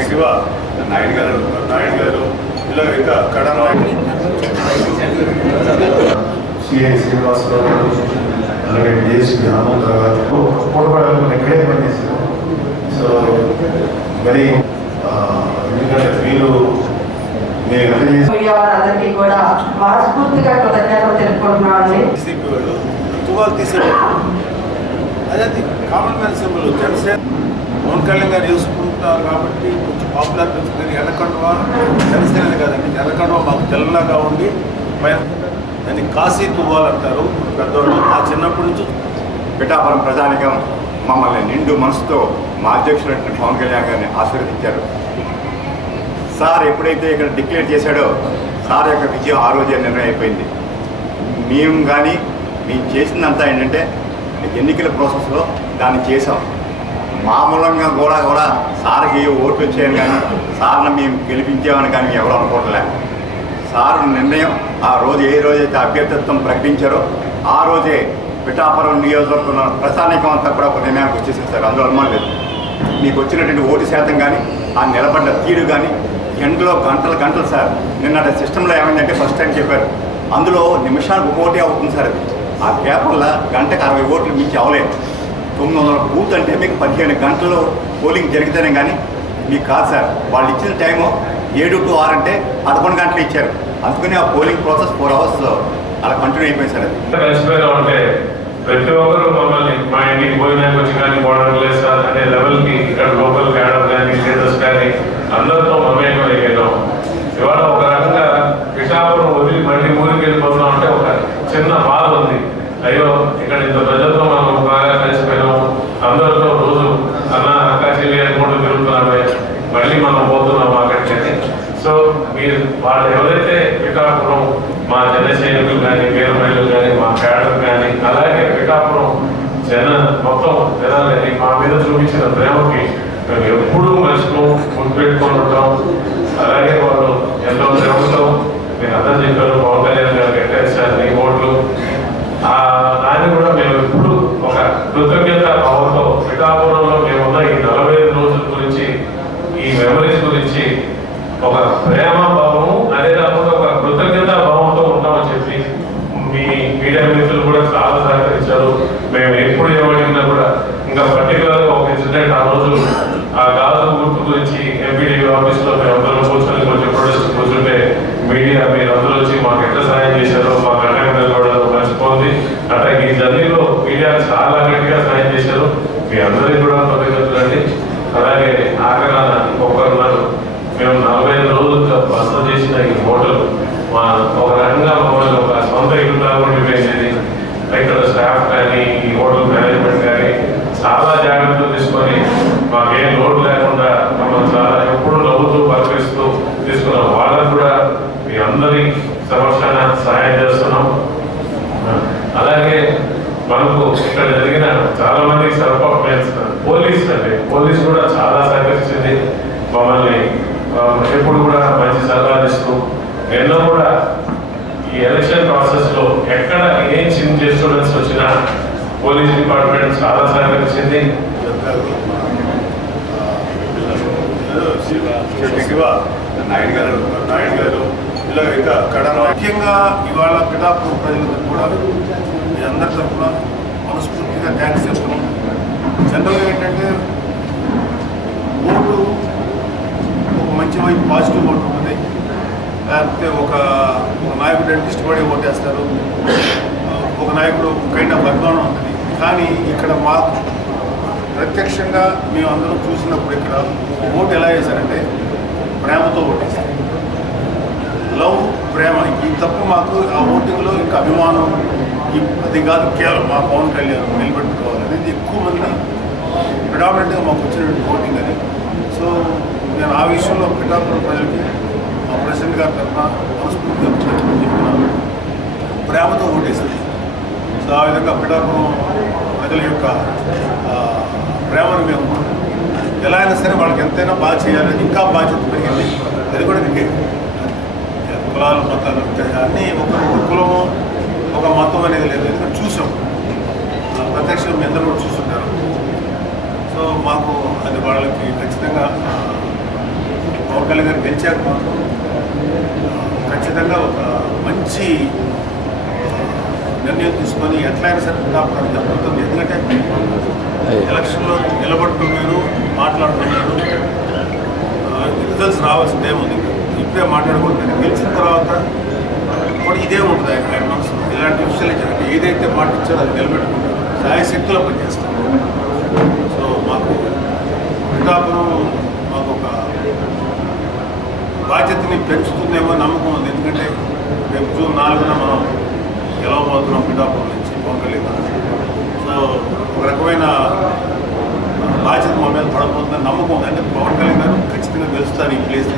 శివ నాయుడు గారు నాయుడు గారు ఇలా ఇంకా కడా సిఐ శ్రీనివాసరావు గారు అలాగే డిఎస్పీ హనుమంతరావు గారు పూర్వపడాలను ఇక్కడే పనిచేశారు సో మరి ఆ, ఎందుకంటే మీరు మీరు ఎంత చేసి మీడియా వారందరికీ కూడా మనస్ఫూర్తిగా కృతజ్ఞతలు తెలుపుకుంటున్నామండి. అదే common man symbol Janasena. Pawan Kalyan గారు చూసుకుంటారు కాబట్టి కొంచెం పాపులర్ పెంచుతుంది ఎర్రకండువా? జనసేన కాదండి. ఎర్రకండువా మాకు తెల్లగా ఉండి దాన్ని కాశీ తువ్వాలంటారు పెద్దవాళ్ళు ఆ చిన్నప్పటి నుంచి పిఠాపురం ప్రజానికం మమ్మల్ని నిండు మనసుతో మా అధ్యక్షుడు పవన్ కళ్యాణ్ గారిని ఆశీర్వదించారు. సార్ ఎప్పుడైతే ఇక్కడ డిక్లేర్ చేశాడో సార్ యొక్క విజయం ఆ రోజే నిర్ణయం అయిపోయింది. మేము కానీ మేము చేసిందంతా ఏంటంటే ఎన్నికల ప్రాసెస్లో దాన్ని చేసాం మామూలంగా కూడా కూడా సార్కి ఓట్లు వచ్చాయని కానీ సార్ని మేము గెలిపించామని కానీ మేము ఎవరు అనుకోవట్లే. సార్ నిర్ణయం ఆ రోజు ఏ రోజైతే అభ్యర్థిత్వం ప్రకటించారో ఆ రోజే పిఠాపురం నియోజకవర్గం ప్రస్థానికం అంతా కూడా ఒక నిర్ణయానికి వచ్చేసింది సార్. అందులో అనుమానం లేదు. మీకు వచ్చినటువంటి ఓటు శాతం కానీ ఆ నిలబడ్డ తీరు కానీ ఎండలో గంటలు గంటలు సార్. నిన్న సిస్టంలో ఏమైందంటే ఫస్ట్ టైం చెప్పారు. అందులో నిమిషానికి ఒక ఓటే అవుతుంది సార్ అది. ఆ పేపర్లో గంటకు అరవై ఓట్లు మించి అవ్వలేదు తొమ్మిది వందల బూత్ అంటే మీకు పదిహేను గంటలు పోలింగ్ జరిగితేనే కానీ మీకు కాదు సార్. వాళ్ళు ఇచ్చిన టైము ఏడు టు ఆరు అంటే పదకొండు గంటలు ఇచ్చారు. అందుకని ఆ పోలింగ్ ప్రాసెస్ ఫోర్ అవర్స్ అలా కంటిన్యూ అయిపోయింది సార్ అది. ప్రతి ఒక్కరు మమ్మల్ని మా ఇంటికి పోయినా వచ్చి కానీ బోర్డర్ లేదు సార్ అనే లెవెల్కి ఇక్కడ లోకల్ క్యాడర్ కానీ లీడర్స్ కానీ అందరితో మమేకం అయిపోయినాం ఇవాళ ఒక రకంగా పిఠాపురం వదిలి మళ్ళీ ఊరికి వెళ్ళిపోతున్నాం అంటే ఒక చిన్న బాధ ఉంది. అయ్యో ఇక్కడ ఇంత ప్రజలతో మనం బాగా కలిసిపోయినాం. అందరితో రోజు అన్న అక్క చెల్లి అనుకుంటూ తిరుగుతున్నామే. మళ్ళీ మనం పోతున్నాం అక్కడికి సో మీరు వాళ్ళు ఎవరైతే పిఠాపురం మా జన సైనికులు కానీ వీరమహిళలు కానీ మా క్యాడర్ కానీ అలాగే పిఠాపురం జన మొత్తం జనాలని మా మీద చూపించిన ప్రేమకి మేము ఎప్పుడూ మనసులో గుర్తుపెట్టుకొని ఉంటాం అలాగే వాళ్ళు ఎంతో ప్రేమతో మీరు అర్థం చెప్పారు పవన్ కళ్యాణ్ గారు కట్టేసారు ఈ ఓట్లు ఆ దాన్ని కూడా మేము ఎప్పుడు ఒక కృతజ్ఞత భావంతో పిఠాపురంలో మేమున్న ఈ నలభై ఐదు రోజుల గురించి ఈ మెమరీస్ గురించి ఒక ప్రేమ భావము అదే కాకుండా ఒక కృతజ్ఞత భావంతో ఉంటామని చెప్పి మీ మీడియా మిత్రులు కూడా చాలా సహకరించారు మేము ఎప్పుడు ఏమడిగినా కూడా ఇంకా పర్టికులర్ ఒక ఇన్సిడెంట్ ఆ రోజు ఆ గాజు గుర్తు గురించి ఎంపీడీ ఆఫీస్లో మేము అందరం కూర్చొని కొంచెం ప్రొడక్ట్స్ కూర్చుంటే మీడియా మీరు అందరూ వచ్చి మాకు ఎట్లా సహాయం చేశారో మా కండక్టర్ కూడా మర్చిపోయింది అట్లా ఈ జర్నీలో మీడియా చాలా గట్టిగా సహాయం చేశారు మీ అందరికీ కూడా కృతజ్ఞతలు అండి అలాగే ఆఖరణ ఒక్కరున్నారు మేము నలభై ఐదు రోజులుగా బస చేసిన ఈ హోటల్ మా ఒక రకంగా మమ్మల్ని ఒక సొంత ఇల్లుగా ఉండిపోయింది ఇక్కడ స్టాఫ్ కానీ ఈ హోటల్ మేనేజ్మెంట్ కానీ చాలా జాగ్రత్తలు తీసుకొని మాకేం లోటు లేకుండా మమ్మల్ని చాలా ఎప్పుడు నవ్వుతూ పలకరిస్తూ తీసుకున్నాం వాళ్ళకు కూడా మీ అందరి సమక్షాన సహాయం చేస్తున్నాం. అలాగే మనకు ఇక్కడ జరిగిన చాలా మంది సర్పంచ్ పోలీస్ అండి. పోలీస్ కూడా చాలా సహకరించింది. మమ్మల్ని ఎప్పుడు కూడా మంచి సలహాలు ఇస్తూ ఎన్నో కూడా ఈ ఎలక్షన్ ప్రాసెస్లో ఎక్కడ ఏం చిన్న డిస్టర్బెన్స్ వచ్చినా పోలీస్ డిపార్ట్మెంట్ చాలా సహకరించింది నాయుడు గారు నాయుడు గారు ఇలా ఇంకా కడా ముఖ్యంగా ఇవాళ పిఠాపురం ప్రజలకు కూడా మీ అందరి తరఫున మనస్ఫూర్తిగా థ్యాంక్స్ చెప్తున్నాం. జనరల్గా ఏంటంటే ఓటు ఒక మంచి వైపు పాజిటివ్ ఓటు ఉంటుంది లేకపోతే ఒక ఒక నాయకుడు అంటే ఇష్టపడి ఓటేస్తారు. ఒక నాయకుడు కైండ్ ఆఫ్ అభిమానం ఉంటుంది కానీ ఇక్కడ మాకు ప్రత్యక్షంగా మేము అందరం చూసినప్పుడు ఇక్కడ ఓటు ఎలా వేశారంటే ప్రేమతో ఓటేశారు లవ్ ప్రేమ ఈ తప్ప మాకు ఆ ఓటింగ్లో ఇంకా అభిమానం అది కాదు కేవలం మా పవన్ కళ్యాణ్ నిలబెట్టుకోవాలి అనేది ఎక్కువ మంది ప్రిడామినెంట్గా మాకు వచ్చినటువంటి ఓటింగ్ అది. సో నేను ఆ విషయంలో పిఠాపురం ప్రజలకి మా ప్రెసిడెంట్ గారి తరఫున మనస్ఫూర్తిగా చెప్తున్నాను. ప్రేమతో ఓటేసింది సో ఆ విధంగా పిఠాపురం ప్రజల యొక్క ప్రేమను మేము ఎలా అయినా సరే వాళ్ళకి ఎంతైనా బాగా చేయాలని ఇంకా బాధ్యత పెరిగింది. అది కూడా నీకే కులాలు మతాలు అన్నీ ఒక కులము ఒక మతం అనేది లేదు. ఎందుకంటే చూసాం. ప్రత్యక్షంగా మీ అందరూ కూడా చూస్తుంటారు సో మాకు అది వాళ్ళకి ఖచ్చితంగా పవన్ కళ్యాణ్ గారు గెలిచాక మాకు ఖచ్చితంగా ఒక మంచి నిర్ణయం తీసుకొని ఎట్లయినా సరే పిఠాపురం జరుగుతుంది. ఎందుకంటే ఎలక్షన్లో నిలబడుతున్నారు మాట్లాడుతున్నారు. రిజల్ట్స్ రావాల్సిందే ఉంది. ఇప్పుడే మాట్లాడుకుంటున్నారు గెలిచిన తర్వాత కూడా ఇదే ఉంటుంది ఆయన మనసులో. ఇలాంటి విషయాలు జరుగుతాయి ఏదైతే మాట ఇచ్చారో అది నిలబెట్టుకుంటారు. సాయశక్తిలో పనిచేస్తారు. సో మాకు పిఠాపురం మాకు ఒక బాధ్యతని పెంచుతుందేమో నమ్మకం ఉంది ఎందుకంటే రేపు జూన్ నాలుగున మనం గెలవబోతున్నాం పిఠాపురం నుంచి పవన్ కళ్యాణ్ గారు. సో ఒక రకమైన బాధ్యత మా మీద పడబోతుందని నమ్మకం ఉంది. అంటే పవన్ కళ్యాణ్ గారు ఖచ్చితంగా గెలుస్తారు ఈ ప్లేస్ని